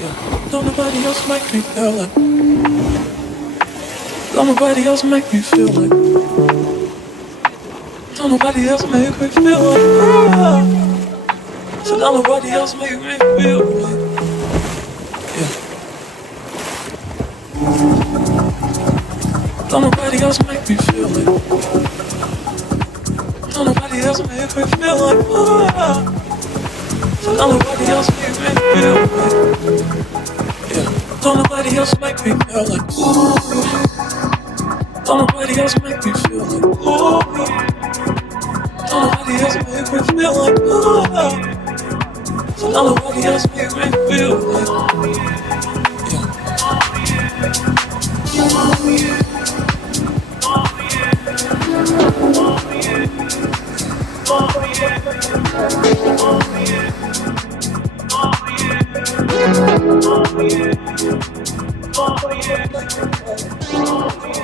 Yeah. Don't nobody else make me feel like. Don't nobody else make me feel like. Don't nobody else make me feel like. So don't nobody else make me feel like. Yeah. Don't nobody else make me feel like. Don't nobody else make me feel like. So don't nobody else make me feel like. Yeah. Don't nobody else make me feel like. Don't nobody else make me feel like. Don't nobody else make me feel like. So don't nobody else make me feel like. Yeah. Oh, yeah.